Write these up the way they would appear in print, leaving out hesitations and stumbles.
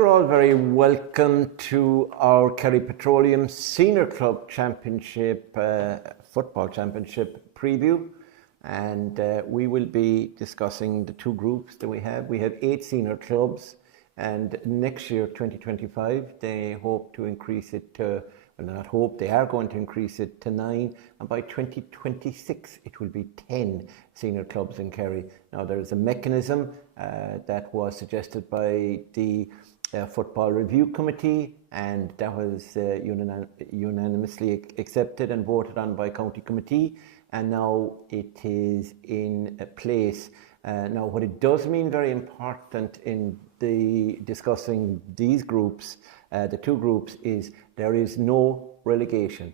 You're all very welcome to our Kerry Petroleum Senior Club Championship, Football Championship preview. And we will be discussing the two groups that we have. We have 8 senior clubs, and next year, 2025, they hope to increase it to, well, not hope, they are going to increase it to 9. And by 2026, it will be 10 senior clubs in Kerry. Now, there is a mechanism that was suggested by the Football Review Committee, and that was unanimously accepted and voted on by County Committee, and now it is in place. Now, what it does mean, very important in discussing these groups, the two groups, is there is no relegation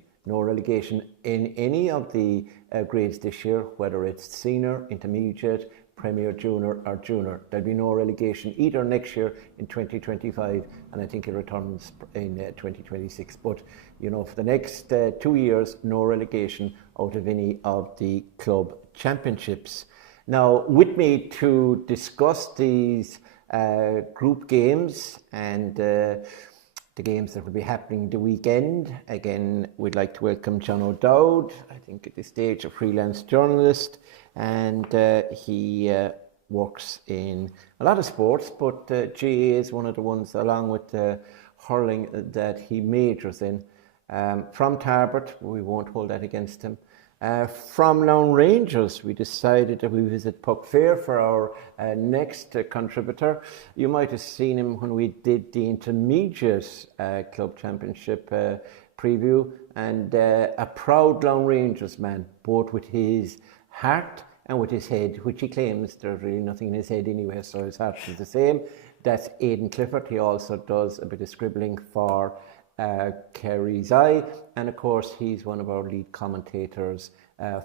in any of the grades this year, whether it's senior, intermediate, Premier, Junior or Junior. There'll be no relegation either next year in 2025, and I think it returns in 2026. But, you know, for the next 2 years, no relegation out of any of the club championships. Now, with me to discuss these group games and the games that will be happening the weekend, again, we'd like to welcome John O'Dowd, I think at this stage a freelance journalist, and he works in a lot of sports, but GAA is one of the ones, along with hurling, that he majors in. From Tarbert, we won't hold that against him. From Lone Rangers, we decided that we visit Puck Fair for our next contributor. You might have seen him when we did the Intermediate Club Championship preview, and a proud Lone Rangers man, both with his heart and with his head, which he claims there's really nothing in his head anyway, so his heart is the same. That's Aidan Clifford. He also does a bit of scribbling for Kerry's Eye, and of course he's one of our lead commentators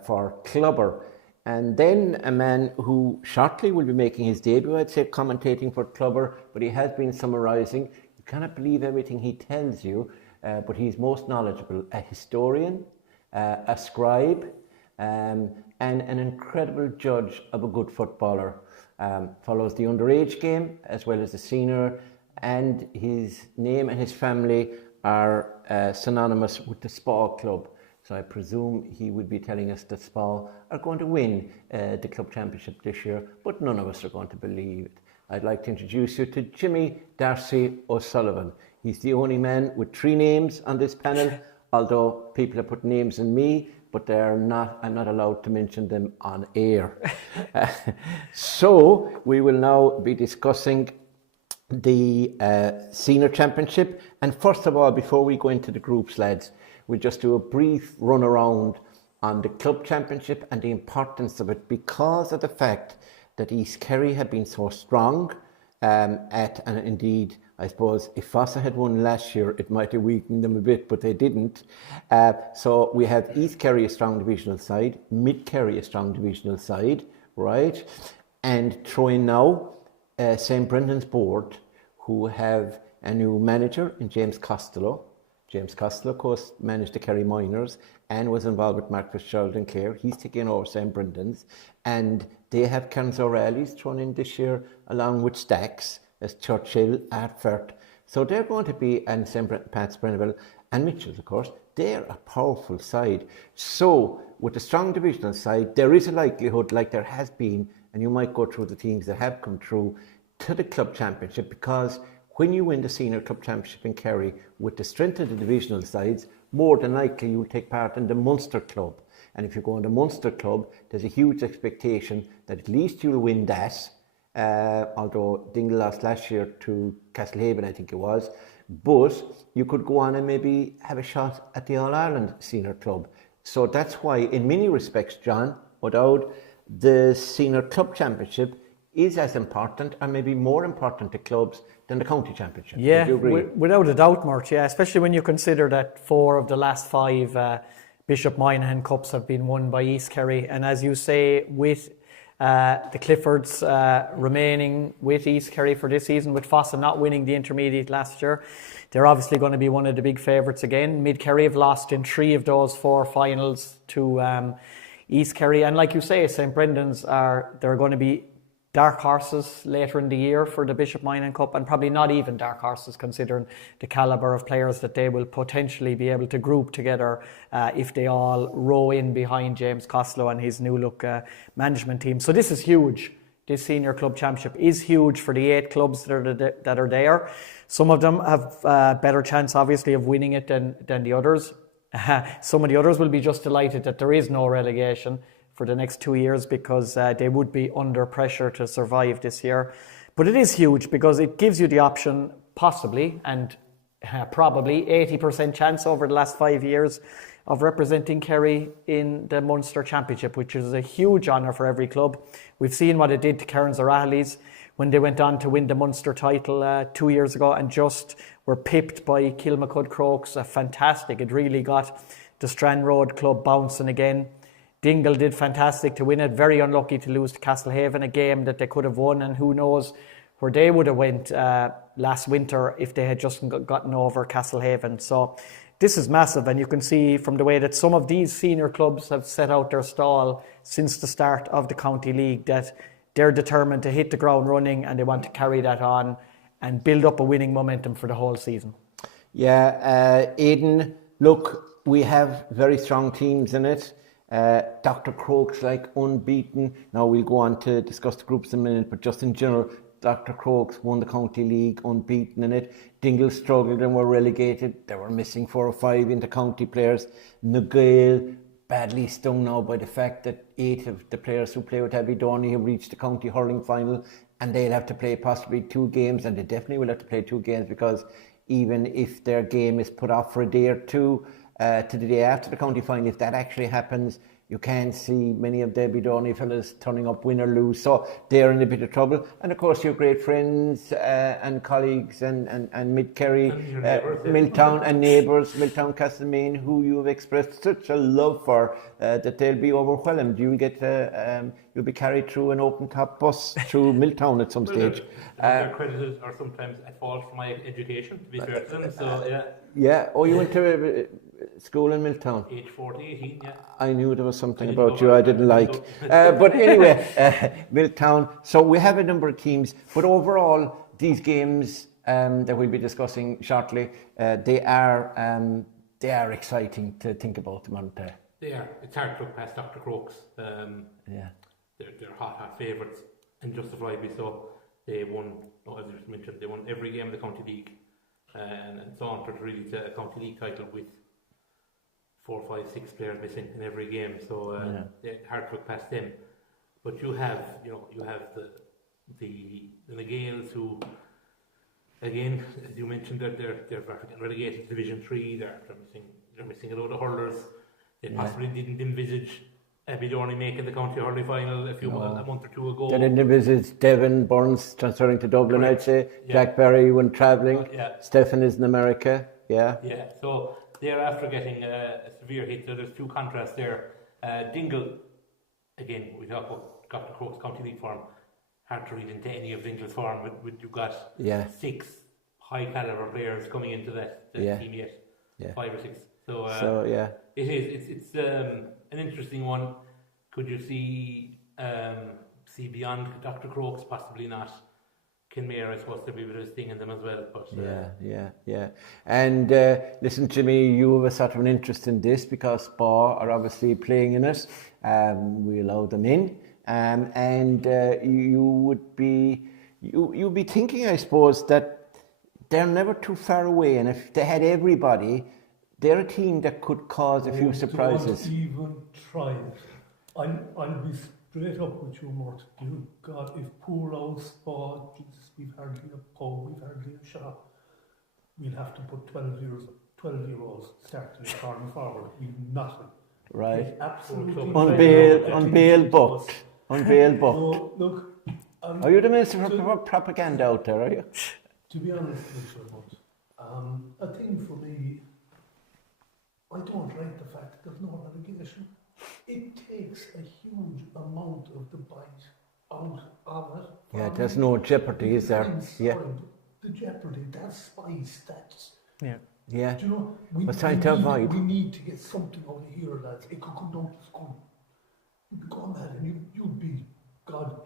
for Clubber. And then a man who shortly will be making his debut, I'd say, commentating for Clubber, but he has been summarising. You cannot believe everything he tells you, but he's most knowledgeable. A historian, a scribe, and an incredible judge of a good footballer. Follows the underage game as well as the senior, and his name and his family are synonymous with the Spa Club. So I presume he would be telling us that Spa are going to win the club championship this year, but none of us are going to believe it. I'd like to introduce you to Jimmy Darcy O'Sullivan. He's the only man with 3 names on this panel, although people have put names in me, but I'm not allowed to mention them on air. So we will now be discussing the senior championship, and first of all, before we go into the groups, lads, we'll just do a brief run around on the club championship and the importance of it, because of the fact that East Kerry have been so strong and indeed, I suppose if Fossa had won last year, it might have weakened them a bit, but they didn't. So we have East Kerry, a strong divisional side, Mid Kerry, a strong divisional side, right? And throw in now St. Brendan's board, who have a new manager in James Costello. James Costello, of course, managed the Kerry Miners and was involved with Mark Fitzgerald and Clare. He's taking over St. Brendan's, and they have Cairns O'Reilly's thrown in this year, along with Stacks, as Churchill, Artfert. So they're going to be, and Pat's Brenneville and Mitchell's, of course, they're a powerful side. So with a strong divisional side, there is a likelihood, like there has been, and you might go through the teams that have come through to the club championship, because when you win the senior club championship in Kerry with the strength of the divisional sides, more than likely you'll take part in the Munster club. And if you go in the Munster club, there's a huge expectation that at least you'll win that, although Dingle lost last year to Castlehaven, I think it was, but you could go on and maybe have a shot at the All-Ireland senior club. So that's why, in many respects, John O'Dowd, the senior club championship is as important, and maybe more important to clubs than the county championship. Yeah, would you agree? Without a doubt, Mert, yeah, especially when you consider that 4 of the last 5 Bishop Moynihan Cups have been won by East Kerry, and as you say, with the Cliffords remaining with East Kerry for this season, with Fossa not winning the intermediate last year, they're obviously going to be one of the big favourites again. Mid Kerry have lost in 3 of those 4 finals to East Kerry, and like you say, St. Brendan's they're going to be dark horses later in the year for the Bishop Moynihan Cup, and probably not even dark horses considering the calibre of players that they will potentially be able to group together if they all row in behind James Costello and his new look management team. So this is huge. This senior club championship is huge for the 8 clubs that are there. Some of them have a better chance, obviously, of winning it than the others. Some of the others will be just delighted that there is no relegation for the next 2 years, because they would be under pressure to survive this year. But it is huge because it gives you the option, possibly, and probably 80% chance over the last 5 years of representing Kerry in the Munster Championship, which is a huge honour for every club. We've seen what it did to Cairns O'Rahilly's when they went on to win the Munster title 2 years ago and just were pipped by Kilmacud Crokes. Fantastic. It really got the Strand Road club bouncing again. Dingle did fantastic to win it. Very unlucky to lose to Castlehaven, a game that they could have won, and who knows where they would have went last winter if they had just gotten over Castlehaven. So this is massive, and you can see from the way that some of these senior clubs have set out their stall since the start of the County League that they're determined to hit the ground running, and they want to carry that on and build up a winning momentum for the whole season. Yeah, Aidan, look, we have very strong teams in it. Dr. Crokes, like, unbeaten. Now we'll go on to discuss the groups in a minute, but just in general, Dr. Crokes won the County League unbeaten in it. Dingle struggled and were relegated. They were missing 4 or 5 inter-county players. Nagale, badly stung now by the fact that 8 of the players who play with Abbeydoney have reached the county hurling final, and they'll have to play possibly 2 games, and they definitely will have to play 2 games, because even if their game is put off for a day or two to the day after the county final, if that actually happens, you can see many of the Abbeydoney fellas turning up, win or lose. So they're in a bit of trouble. And of course, your great friends and colleagues and Mid-Kerry, Milltown and neighbours, Milltown Castlemaine, who you have expressed such a love for, that they'll be overwhelmed. You'll be carried through an open top bus through Milltown at some stage. They're credited or sometimes at fault for my education, to be fair to them. So yeah. Yeah. Oh, you went to school in Milltown? Age 40, 18, yeah. I knew there was something about you I didn't like. But anyway, Milltown. So we have a number of teams, but overall, these games that we'll be discussing shortly, they are exciting to think about them, aren't they? They are. It's hard to look past Dr. Crokes. Yeah. They're hot favourites, and justifiably so. They won, as you just mentioned, they won every game of the County League, and sauntered really to a County League title with 4, 5, 6 players missing in every game. So they're hard to look past them. But you have the Nagales, who, again, as you mentioned, they're relegated to Division 3. They're missing a load of hurlers. They possibly didn't envisage Abbeydoney making the county hurling final a month or 2 ago. They didn't envisage Devon Burns transferring to Dublin, I'd say. Yeah. Jack Barry went travelling. Stephen is in America. Yeah. Yeah. So they're after getting a severe hit. So there's 2 contrasts there. Dingle, again, we talk about Dr. Crokes County League form. Hard to read into any of Dingle's form, but you've got 6 high caliber players coming into that team yet. Yeah. 5 or 6. So yeah. It is. It's an interesting one. Could you see beyond Dr. Crokes? Possibly not. Kinmare, I suppose, there'll be a bit of a sting in them as well. But yeah. And listen to me, you have a sort of an interest in this because Spa are obviously playing in it. We allow them in, and you would be thinking, I suppose, that they're never too far away, and if they had everybody, they're a team that could cause a few surprises. Don't even try it. I'll be straight up with you, Mort. Dear God, if poor old Spa, Jesus, we've hardly a pub, we've hardly a shop. We'll have to put 12-year-olds starting the corner forward. We've nothing. Right. Absolutely. Unbail booked. No, look. Are you the minister for propaganda out there, are you? To be honest with you, Mort, a thing for me, I don't like the fact that there's no relegation. It takes a huge amount of the bite out of it. Yeah, there's no jeopardy, is there? Yeah. The jeopardy, that spice, that's... Yeah. Do you know, we need to get something out of here, lads. It could come down to school. You'd be going mad and you'd be, God,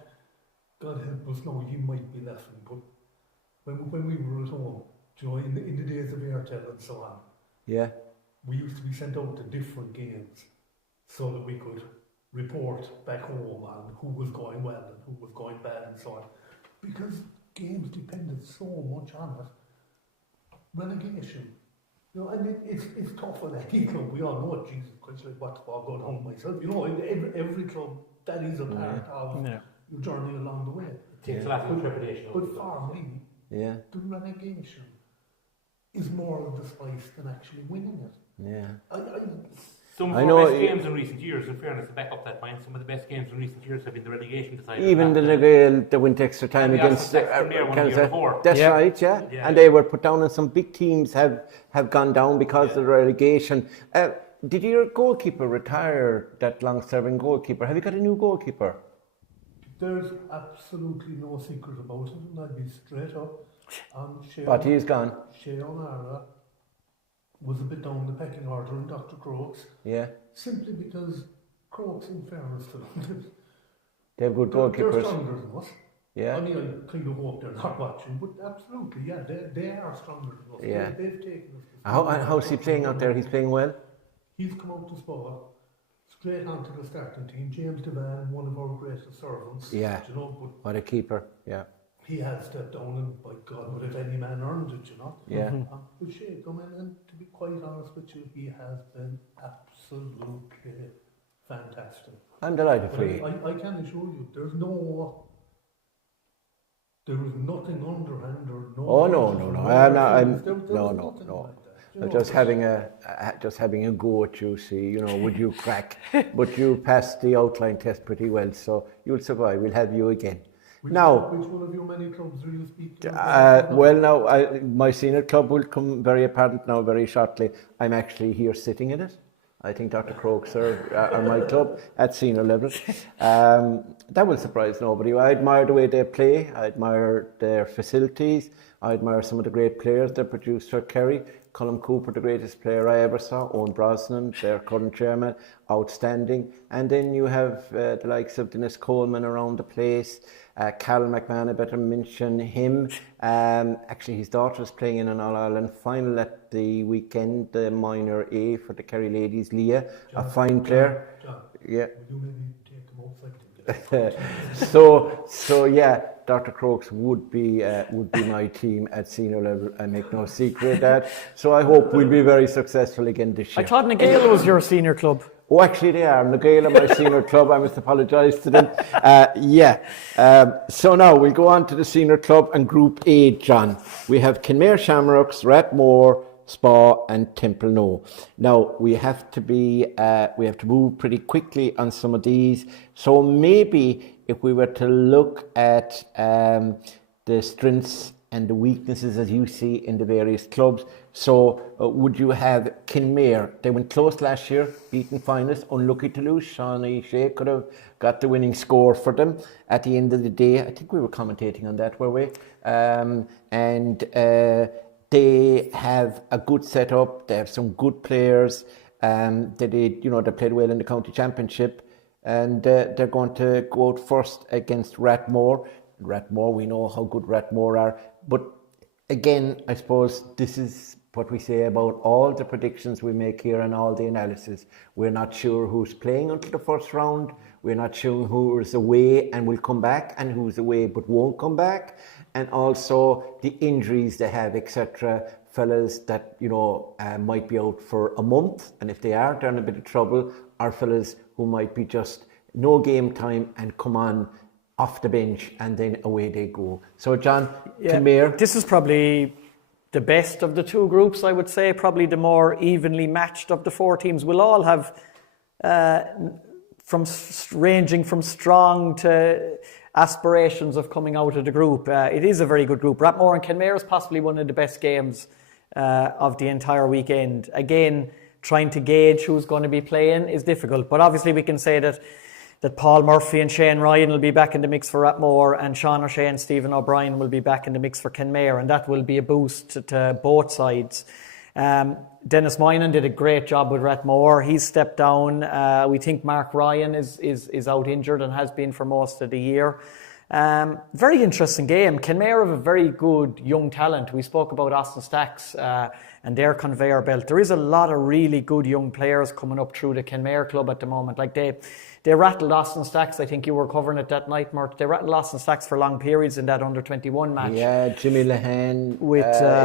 God help us now, you might be laughing, but when we were at home, you know, in the days of Airtel and so on, Yeah. we used to be sent out to different games so that we could report back home on who was going well and who was going bad and so on. Because games depended so much on it. Relegation. You know, and it's tough on any club. We all know it. Jesus Christ, like what's all going on myself. You know, in every club, that is a part of your journey along the way. It takes a lot of trepidation. But for me, the relegation is more of the spice than actually winning it. Yeah. Some of our best games in recent years, in fairness, to back up that point, some of the best games in recent years have been the relegation decided. Even the Nagale, they went extra time against That's right, yeah. And they were put down, and some big teams have gone down because of the relegation. Did your goalkeeper retire, that long-serving goalkeeper? Have you got a new goalkeeper? There's absolutely no secret about it, and I'd be straight up. But he's gone. Shea O'Mara was a bit down the pecking order in Dr. Crokes. Yeah. Simply because Crokes, in fairness to them, they have good goalkeepers. They're stronger than us. Yeah. I mean, I kind of hope they're not watching, but absolutely, yeah, they are stronger than us. Yeah. They've taken us. How's he playing out there? He's playing well? He's come out to spot, straight onto the starting team. James Devan, one of our greatest servants. Yeah. You know, but what a keeper, yeah. He has stepped down, and by God, but if any man earned it, you know. Yeah. But Shea, come in, and to be quite honest with you, he has been absolutely fantastic. I'm delighted for you. I can assure you, there is nothing underhand or no. Oh no. I'm just having a go at you. See, you know, would you crack? But you passed the outline test pretty well, so you'll survive. We'll have you again. Which one of your many clubs do you speak to? My senior club will come very apparent now very shortly. I'm actually here sitting in it. I think Dr. Crokes are my club at senior level. That will surprise nobody. I admire the way they play. I admire their facilities. I admire some of the great players they produced for Kerry. Colm Cooper, the greatest player I ever saw. Owen Brosnan, their current chairman, outstanding. And then you have the likes of Dennis Coleman around the place. Carol McMahon, I better mention him. Actually, his daughter is playing in an All-Ireland final at the weekend, the minor A for the Kerry ladies. Leah, a fine player. John, yeah. would you maybe take them outside? So yeah, Dr. Crokes would be my team at senior level. I make no secret of that. So I hope we'll be very successful again this year. I thought Nagale was your senior club. Oh, actually they are. Nagale are my senior club. I must apologise to them. So now we'll go on to the senior club and Group A, John. We have Kenmare Shamrocks, Rathmore, Spa and Temple No. Now we have to move pretty quickly on some of these. So maybe if we were to look at the strengths and the weaknesses as you see in the various clubs. So would you have Kenmare? They went close last year, beaten finalists, unlucky to lose. Shawnee Shea could have got the winning score for them at the end of the day. I think we were commentating on that, were we? They have a good setup. They have some good players. They played well in the county championship, and they're going to go out first against Rathmore. Rathmore, we know how good Rathmore are. But again, I suppose this is what we say about all the predictions we make here and all the analysis. We're not sure who's playing until the first round. We're not sure who is away and will come back and who's away but won't come back. And also the injuries they have, etc. Fellas that, might be out for a month. And if they are, they're in a bit of trouble. Or fellas who might be just no game time and come on off the bench and then away they go. So John, Kenmare. This is probably the best of the two groups, I would say. Probably the more evenly matched of the four teams. We'll all have ranging from strong to aspirations of coming out of the group. It is a very good group. Rathmore and Kenmare is possibly one of the best games of the entire weekend. Again, trying to gauge who's going to be playing is difficult, but obviously we can say that Paul Murphy and Shane Ryan will be back in the mix for Rathmore, and Sean O'Shea and Stephen O'Brien will be back in the mix for Kenmare, and that will be a boost to both sides. Dennis Moynihan did a great job with Rathmore. He's stepped down. We think Mark Ryan is out injured and has been for most of the year. Very interesting game. Kenmare have a very good young talent. We spoke about Austin Stacks and their conveyor belt. There is a lot of really good young players coming up through the Kenmare club at the moment. Like they rattled Austin Stacks. I think you were covering it that night, Mert. They rattled Austin Stacks for long periods in that under-21 match. Yeah, Jimmy Lehane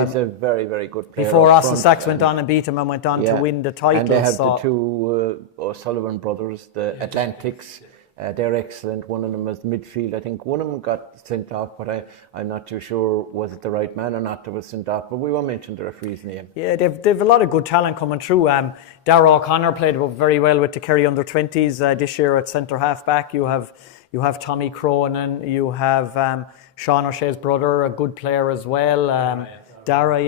is a very, very good player. Before Austin Stacks went on and beat him and went on to win the title. And they have the two O'Sullivan brothers, the Atlantics. They're excellent. One of them is midfield. I think one of them got sent off, but I'm not too sure was it the right man or not that was sent off. But we won't mention the referee's name. Yeah, they've a lot of good talent coming through. Darragh O'Connor played very well with the Kerry under-20s this year at centre half back. You have Tommy Cronin. You have Sean O'Shea's brother, a good player as well. Dara,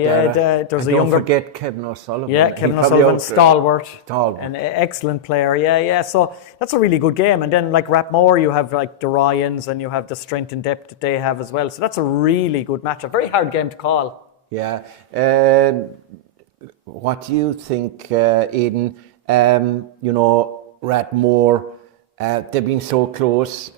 there's a younger. Don't forget Kevin O'Sullivan. Yeah, Kevin O'Sullivan, stalwart, an excellent player. Yeah. So that's a really good game. And then like Rapmore, you have like the Ryans and you have the strength and depth that they have as well. So that's a really good match. A very hard game to call. Yeah. What do you think, Aidan? Rapmore, they've been so close.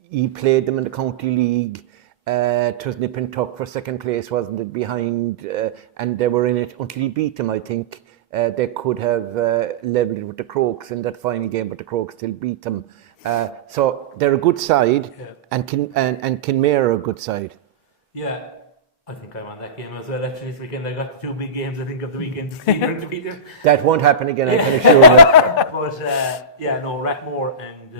He played them in the county league. It was nip and tuck for second place, wasn't it, behind, and they were in it until he beat them, I think. They could have levelled it with the Crokes in that final game, but the Crokes still beat them. So they're a good side, and Kenmare are a good side. Yeah, I think I'm on that game as well. Actually, this weekend I got the two big games, I think, of the weekend to beat them. That won't happen again, I can assure you. But, Rathmore and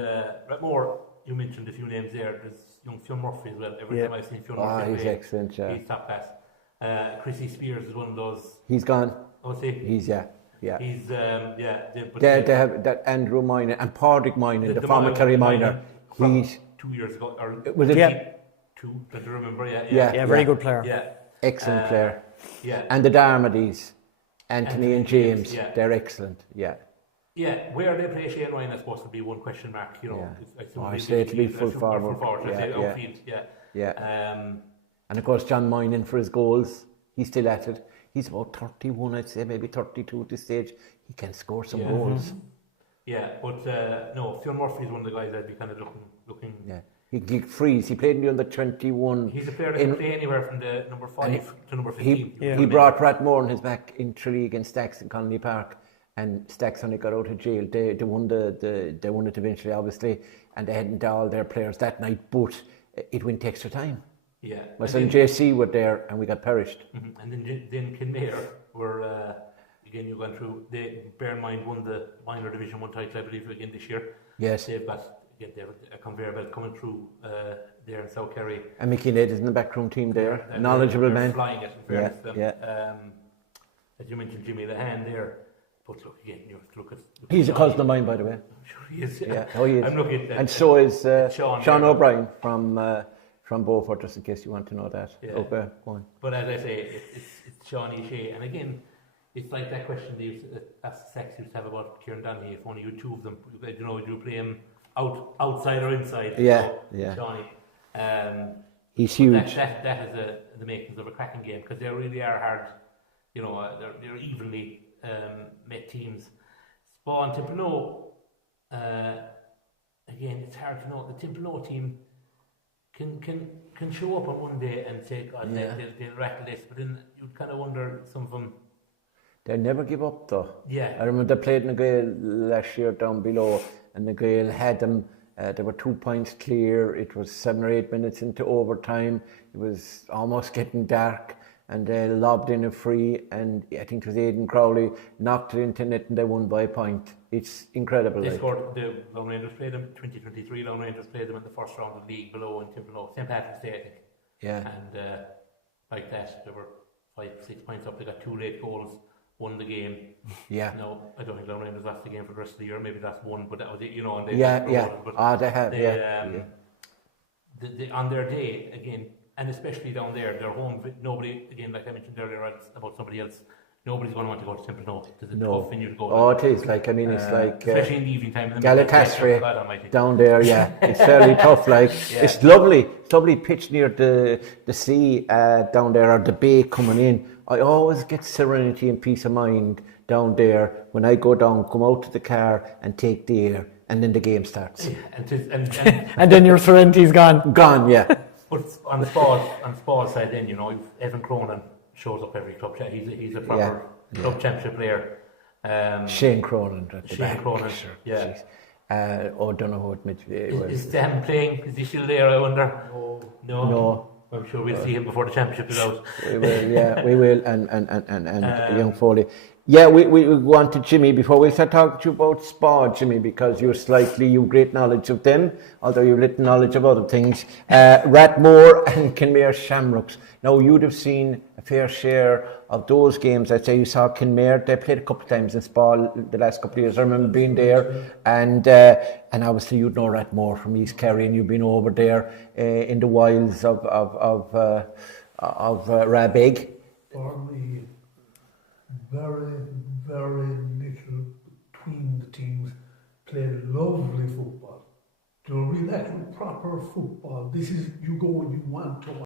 Rathmore, you mentioned a few names there. There's young Phil Murphy as well. Every time I've seen Phil Murphy he's play, excellent, yeah. He's top class. Chrissy Spears is one of those. He's gone. Oh, see? He's, yeah. He's, They have that Andrew Minor and Pádraig Minor, the former Kerry Minor. He's 2 years ago. Or was it? Two, don't you remember? Yeah, very good player. Yeah. Excellent player. Yeah. And the Darmodys, Anthony and James, they're excellent, yeah. Yeah, where they play Shane Ryan is supposed to be one question mark, you know. I say to be full forward. And of course, John Moynihan for his goals, he's still at it. He's about 31, I'd say, maybe 32 at this stage. He can score some goals. Yeah, but Phil Murphy is one of the guys I'd be kind of looking. Yeah, he frees. He played in the under 21. He's a player that can play anywhere from the number 5 to number 15. He brought Rathmore on his back in Tralee against Stacks in Connolly Park. And Stacks only got out of jail. They won they won it eventually, obviously, and they hadn't all their players that night. But it went extra time. Yeah, my son JC were there, and we got perished. And then Kenmare were again. You've gone through. They bear in mind won the minor Division 1 title, I believe, again this year. Yes, they've got a conveyor belt coming through there in South Kerry. And Mickey Ned is in the backroom team there, knowledgeable man. Flying it, in fairness to them. As you mentioned, Jimmy Lehane there. But look again, you have to look at. He's a cousin of mine, by the way. I'm sure he is. Yeah, he is. I'm looking at that. And so is Sean O'Brien from Beaufort, just in case you want to know that. Yeah. Okay, go on. But as I say, it's Sean O'Shea, and again, it's like that question that Sex used to have about Kieran Donaghy. If only you two of them, do you play him outside or inside? Yeah, Shawnee. He's huge. That has the makings of a cracking game because they really are hard. They're evenly met teams. Spawn, Timpano, again, it's hard to know. The Timpano team can show up on one day and say, God, they'll rattle this, but then you'd kind of wonder, some of them. They never give up, though. Yeah. I remember they played in the Gael last year down below, and the Gael had them. They were 2 points clear. It was 7 or 8 minutes into overtime. It was almost getting dark. And they lobbed in a free, and I think it was Aidan Crowley knocked it into net, and they won by a point. It's incredible. They scored. The Lone Rangers played them. 2023 Lone Rangers played them in the first round of the league below in Timpano, St Patrick's Day, I think. Yeah. And like that, they were 5-6 points up. They got 2 late goals, won the game. Yeah. No, I don't think Lone Rangers lost the game for the rest of the year. Maybe that's one, but that was it. And they they have. They, on their day again. And especially down there, they're home. Nobody, again, like I mentioned earlier about somebody else, nobody's going to want to go to Timpano. It's a tough venue to go to. Oh, it is. Like, I mean, it's like... especially in the evening time. Galatasaray down there, yeah. It's fairly tough. Like, it's lovely. It's lovely pitch near the sea down there, or the bay coming in. I always get serenity and peace of mind down there when I go down, come out to the car and take the air and then the game starts. And then your Sorrenti's gone. Gone, yeah. But on Spall's side, then if Evan Cronin shows up every club, he's a proper club championship player. Shane Cronin. Cronin, yeah. Don't know who it might be. Is Dan playing? Is he still there? I wonder. No. I'm sure we'll see him before the championship is out. We will, we will, and young Foley. Yeah, we go on to Jimmy before we start talking to you about Spa, Jimmy, because you've great knowledge of them, although you've little knowledge of other things. Rathmore and Kinmare Shamrocks. Now, you'd have seen a fair share of those games. I'd say you saw Kinmare, they played a couple of times in Spa the last couple of years. I remember being there, and obviously you'd know Rathmore from East Kerry, and you've been over there in the wilds of Rabig. Only very, very little between the teams. Played lovely football. The real actual proper football. This is, you go when you want to.